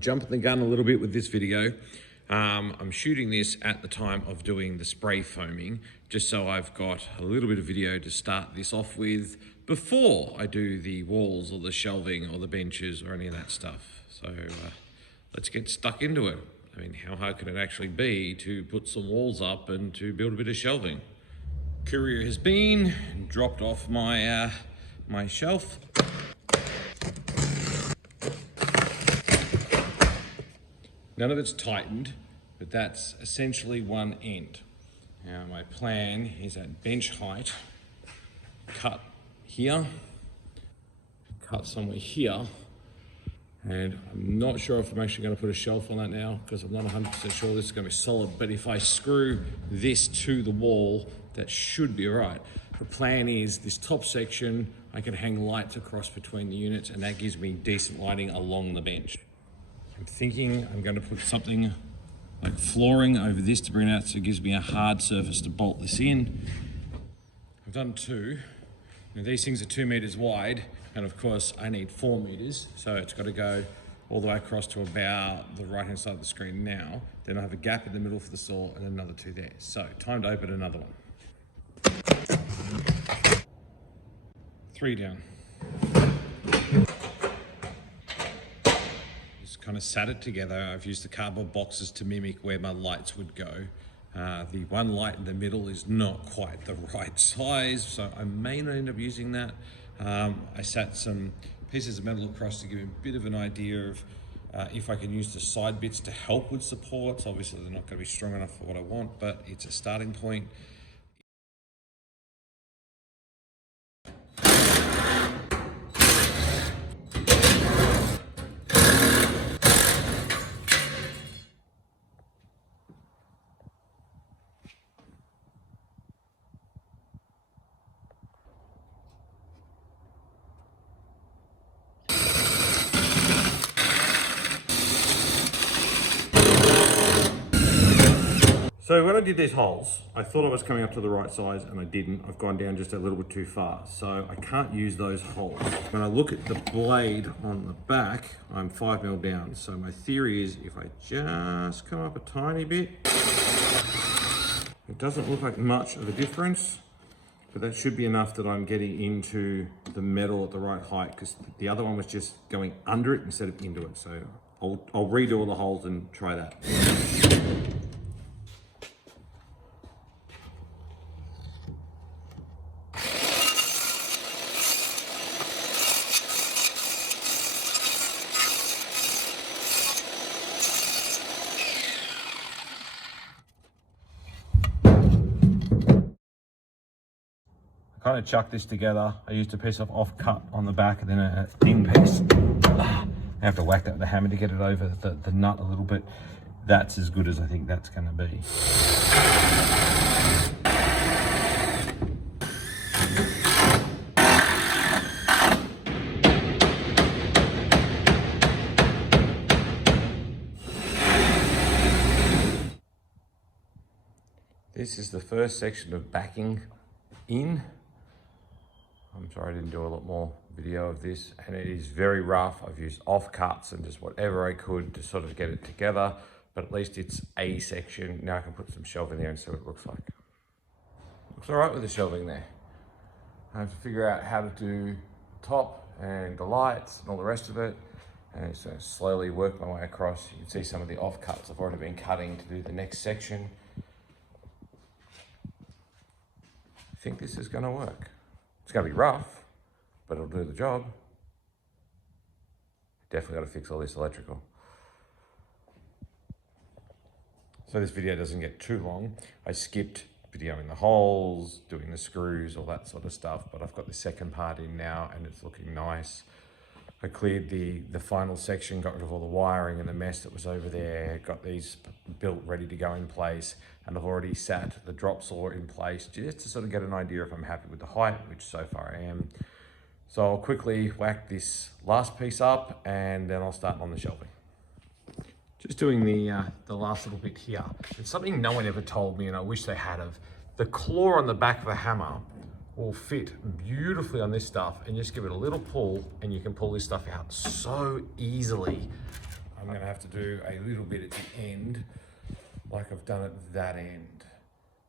I'm jumping the gun a little bit with this video. I'm shooting this at the time of doing the spray foaming, just so I've got a little bit of video to start this off with before I do the walls or the shelving or the benches or any of that stuff. So let's get stuck into it. I mean, how hard can it actually be to put some walls up and to build a bit of shelving? Courier has been dropped off my my shelf. None of it's tightened, but that's essentially one end. Now my plan is at bench height, cut here, cut somewhere here, and I'm not sure if I'm actually going to put a shelf on that now because I'm not 100% sure this is going to be solid, but if I screw this to the wall, that should be right. The plan is this top section, I can hang lights across between the units and that gives me decent lighting along the bench. I'm thinking I'm going to put something like flooring over this to bring it out so it gives me a hard surface to bolt this in. I've done two. Now these things are 2 meters wide and of course I need 4 meters, so it's got to go all the way across to about the right hand side of the screen now. Then I have a gap in the middle for the saw and then another 2 there. So time to open another one. 3 down. Kind of sat it together. I've used the cardboard boxes to mimic where my lights would go. The one light in the middle is not quite the right size, so I may not end up using that. I sat some pieces of metal across to give me a bit of an idea of if I can use the side bits to help with supports. Obviously they're not going to be strong enough for what I want, but it's a starting point. So when I did these holes, I thought I was coming up to the right size and I didn't. I've gone down just a little bit too far. So I can't use those holes. When I look at the blade on the back, I'm 5 mil down. So my theory is if I just come up a tiny bit, it doesn't look like much of a difference, but that should be enough that I'm getting into the metal at the right height because the other one was just going under it instead of into it. So I'll redo all the holes and try that. Kind of chucked this together. I used a piece of off-cut on the back and then a thin piece. I have to whack that with a hammer to get it over the nut a little bit. That's as good as I think that's going to be. This is the first section of backing in. I'm sorry I didn't do a lot more video of this, and it is very rough. I've used offcuts and just whatever I could to sort of get it together, but at least it's a section. Now I can put some shelving there and see what it looks like. Looks all right with the shelving there. I have to figure out how to do top and the lights and all the rest of it, and so slowly work my way across. You can see some of the offcuts I've already been cutting to do the next section. I think this is going to work. It's going to be rough, but it'll do the job. Definitely got to fix all this electrical. So this video doesn't get too long. I skipped videoing the holes, doing the screws, all that sort of stuff, but I've got the second part in now and it's looking nice. I cleared the final section, got rid of all the wiring and the mess that was over there, got these built ready to go in place, and I've already sat the drop saw in place just to sort of get an idea if I'm happy with the height, which so far I am. So I'll quickly whack this last piece up and then I'll start on the shelving. Just doing the last little bit here. It's something no one ever told me and I wish they had of. The claw on the back of the hammer will fit beautifully on this stuff and just give it a little pull and you can pull this stuff out so easily. I'm gonna have to do a little bit at the end, like I've done at that end.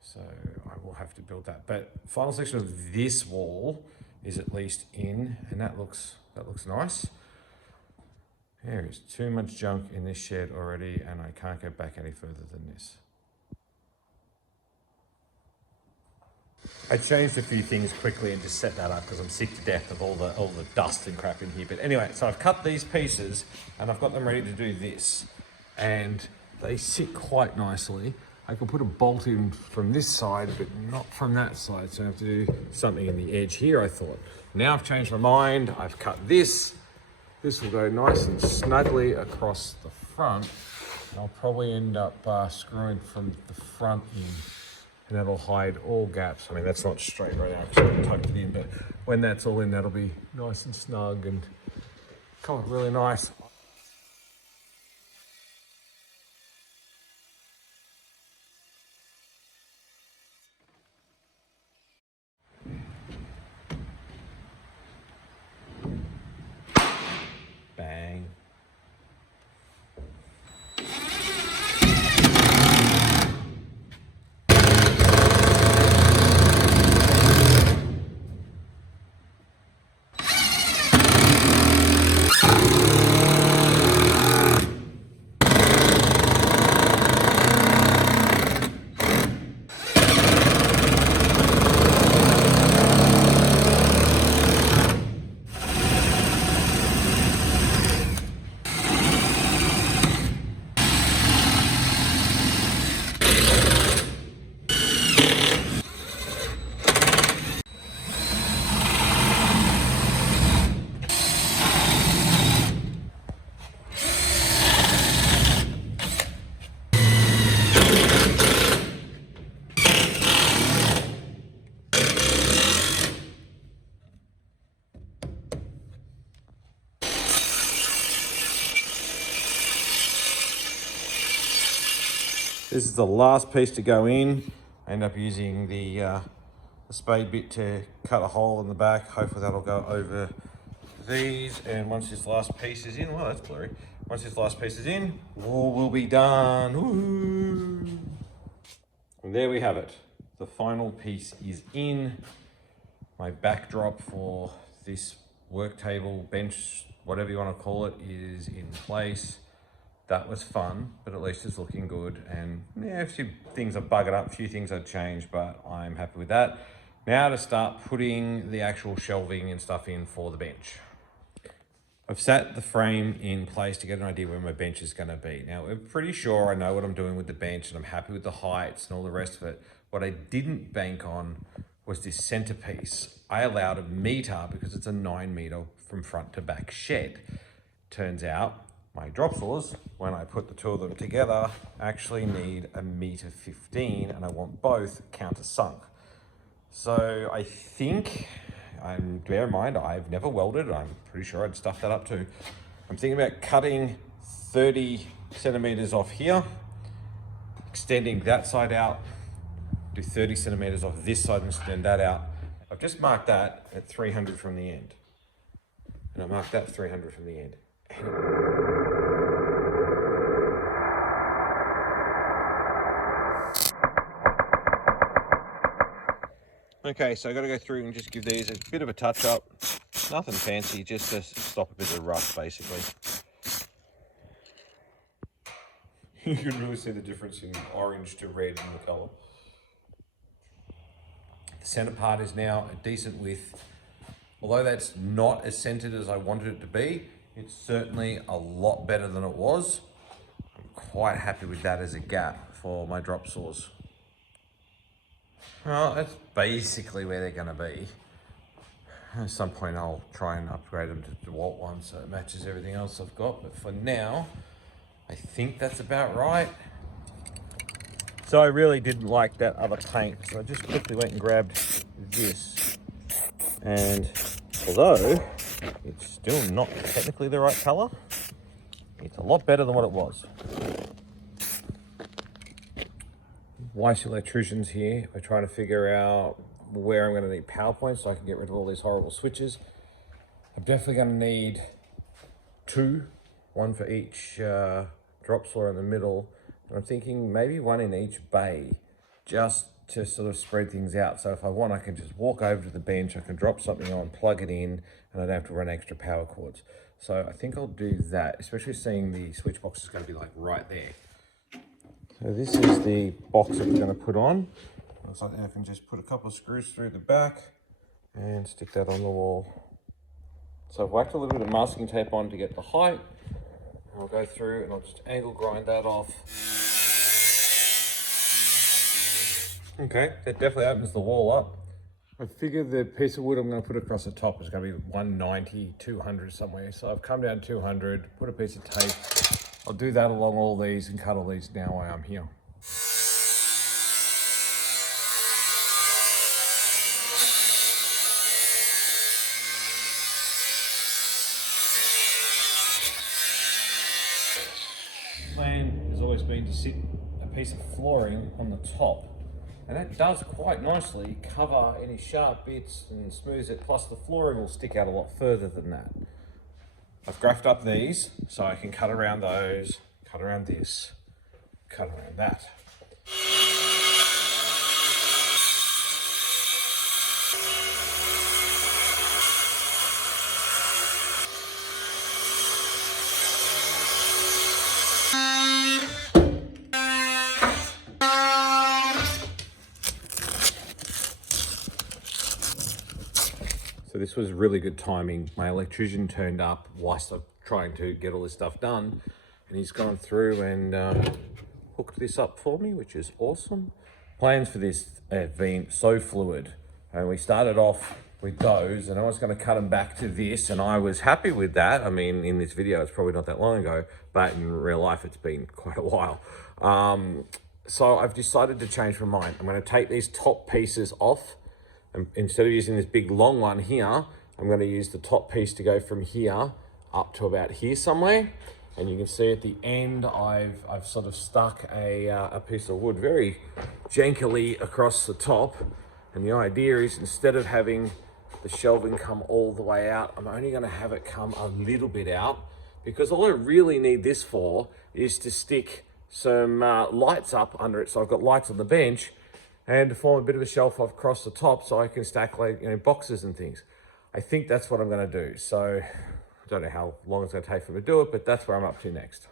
So I will have to build that. But final section of this wall is at least in, and that looks nice. There is too much junk in this shed already, and I can't go back any further than this. I changed a few things quickly and just set that up because I'm sick to death of all the dust and crap in here. But anyway, so I've cut these pieces and I've got them ready to do this, and they sit quite nicely. I can put a bolt in from this side, but not from that side. So I have to do something in the edge here, I thought. Now I've changed my mind. I've cut this. This will go nice and snugly across the front. And I'll probably end up screwing from the front in, and that'll hide all gaps. I mean, that's not straight right now because I haven't tucked it in, but when that's all in, that'll be nice and snug and come up really nice. Bang. This is the last piece to go in. I end up using the spade bit to cut a hole in the back. Hopefully that'll go over these. And once this last piece is in, well, that's blurry. Once this last piece is in, all will be done. Woo! And there we have it. The final piece is in. My backdrop for this work table, bench, whatever you want to call it, is in place. That was fun, but at least it's looking good. And yeah, a few things are buggered up, a few things I'd change, but I'm happy with that. Now to start putting the actual shelving and stuff in for the bench. I've set the frame in place to get an idea where my bench is going to be. Now, I'm pretty sure I know what I'm doing with the bench and I'm happy with the heights and all the rest of it. What I didn't bank on was this centerpiece. I allowed 1 meter because it's a 9 meter from front to back shed. Turns out my drop saws, when I put the two of them together, actually need 1.15 meters, and I want both countersunk. So I think, bear in mind, I've never welded. I'm pretty sure I'd stuff that up too. I'm thinking about cutting 30 centimeters off here, extending that side out, do 30 centimeters off this side and extend that out. I've just marked that at 300 from the end. And I marked that 300 from the end. Okay, so I got to go through and just give these a bit of a touch up. Nothing fancy, just to stop a bit of rust, basically. You can really see the difference in orange to red in the colour. The centre part is now a decent width. Although that's not as centered as I wanted it to be, it's certainly a lot better than it was. I'm quite happy with that as a gap for my drop saws. Well, that's basically where they're going to be. At some point I'll try and upgrade them to DeWalt ones so it matches everything else I've got. But for now, I think that's about right. So I really didn't like that other paint, so I just quickly went and grabbed this. And although it's still not technically the right color, it's a lot better than what it was. Wise electricians here. We're trying to figure out where I'm going to need power points so I can get rid of all these horrible switches. I'm definitely going to need 2 one for each drop saw in the middle. And I'm thinking maybe one in each bay, just to sort of spread things out. So if I want, I can just walk over to the bench, I can drop something on, plug it in, and I don't have to run extra power cords. So I think I'll do that, especially seeing the switch box is going to be like right there. So this is the box that we're going to put on. Looks like I can just put a couple of screws through the back and stick that on the wall. So I've whacked a little bit of masking tape on to get the height. I'll go through and I'll just angle grind that off. Okay, that definitely opens the wall up. I figured the piece of wood I'm going to put across the top is going to be 190, 200 somewhere. So I've come down 200, put a piece of tape. I'll do that along all these and cut all these now while I'm here. The plan has always been to sit a piece of flooring on the top. And that does quite nicely cover any sharp bits and smooths it, plus the flooring will stick out a lot further than that. I've graphed up these so I can cut around those, cut around this, cut around that. So this was really good timing. My electrician turned up whilst I'm trying to get all this stuff done, and he's gone through and hooked this up for me, which is awesome. Plans for this have been so fluid, and we started off with those, and I was going to cut them back to this, and I was happy with that. I mean, in this video, it's probably not that long ago, but in real life, it's been quite a while. So I've decided to change my mind. I'm going to take these top pieces off. And instead of using this big long one here, I'm going to use the top piece to go from here up to about here somewhere. And you can see at the end, I've sort of stuck a piece of wood very jankily across the top. And the idea is, instead of having the shelving come all the way out, I'm only going to have it come a little bit out, because all I really need this for is to stick some lights up under it. So I've got lights on the bench, and to form a bit of a shelf across the top so I can stack, like, boxes and things. I think that's what I'm going to do. So I don't know how long it's going to take for me to do it, but that's where I'm up to next.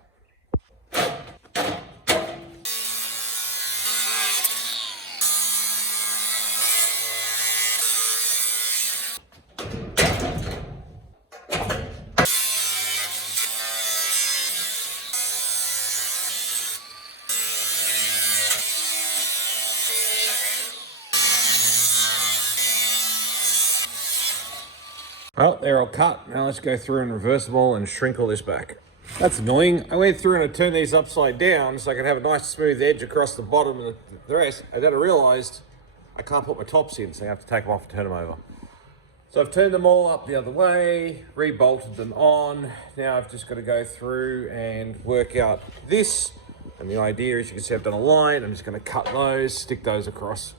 Well, they're all cut. Now let's go through and reverse them all and shrink all this back. That's annoying. I went through and I turned these upside down so I could have a nice smooth edge across the bottom and the rest. And then I realized I can't put my tops in, so I have to take them off and turn them over. So I've turned them all up the other way, re-bolted them on. Now I've just got to go through and work out this. And the idea is, you can see I've done a line. I'm just going to cut those, stick those across.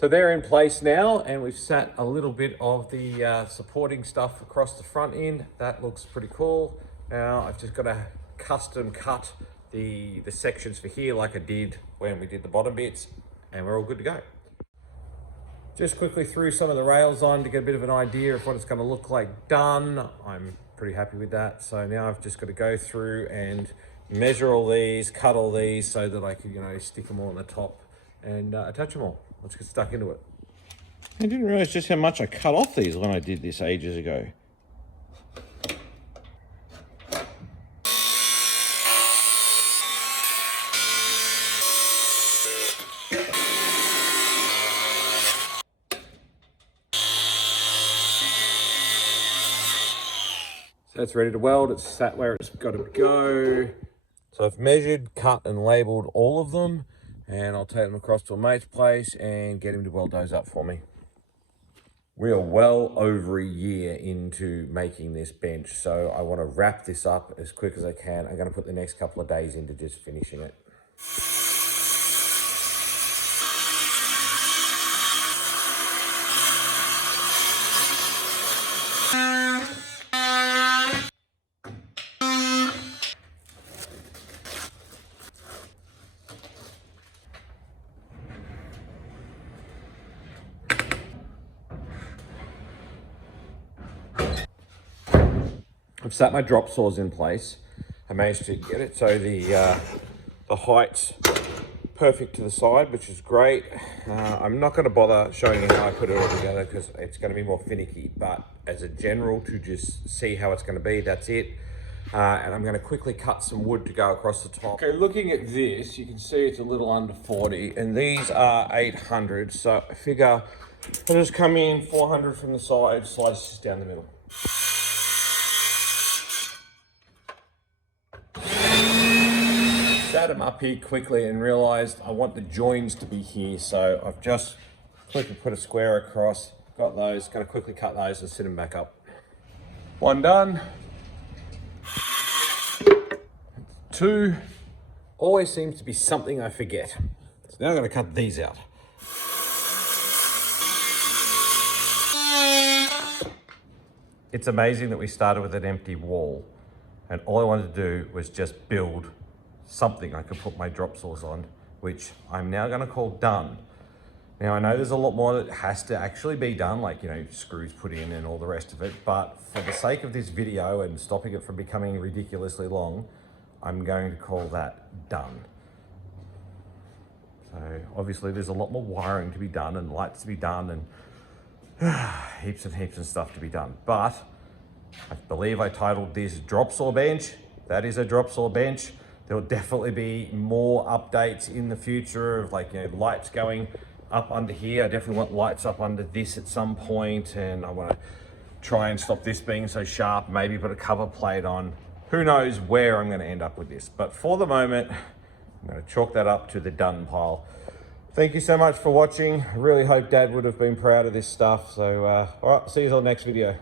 So they're in place now, and we've sat a little bit of the supporting stuff across the front end. That looks pretty cool. Now I've just got to custom cut the sections for here like I did when we did the bottom bits, and we're all good to go. Just quickly threw some of the rails on to get a bit of an idea of what it's going to look like done. I'm pretty happy with that. So now I've just got to go through and measure all these, cut all these so that I can, stick them all on the top and attach them all. Let's get stuck into it. I didn't realize just how much I cut off these when I did this ages ago. That's ready to weld. It's sat where it's got to go. So I've measured, cut and labeled all of them, and I'll take them across to a mate's place and get him to weld those up for me. We are well over a year into making this bench, so I want to wrap this up as quick as I can. I'm going to put the next couple of days into just finishing it. I've sat my drop saws in place. I managed to get it so the height's perfect to the side, which is great. I'm not going to bother showing you how I put it all together because it's going to be more finicky, but as a general to just see how it's going to be, that's it. And I'm going to quickly cut some wood to go across the top. Okay, looking at this, you can see it's a little under 40, and these are 800, so I figure I'll just come in 400 from the side, slice this down the middle. Sat them up here quickly and realized I want the joins to be here, so I've just quickly put a square across, got those, gonna quickly cut those and sit them back up. One done. Two, always seems to be something I forget. So now I'm gonna cut these out. It's amazing that we started with an empty wall, and all I wanted to do was just build something I could put my drop saws on, which I'm now going to call done. Now I know there's a lot more that has to actually be done, like, you know, screws put in and all the rest of it, but for the sake of this video and stopping it from becoming ridiculously long, I'm going to call that done. So obviously there's a lot more wiring to be done and lights to be done and heaps and heaps of stuff to be done, but I believe I titled this drop saw bench. That is a drop saw bench. There'll definitely be more updates in the future of, like, you know, lights going up under here. I definitely want lights up under this at some point, and I want to try and stop this being so sharp, maybe put a cover plate on. Who knows where I'm going to end up with this, but for the moment, I'm going to chalk that up to the done pile. Thank you so much for watching. I really hope Dad would have been proud of this stuff. So, all right, see you on the next video.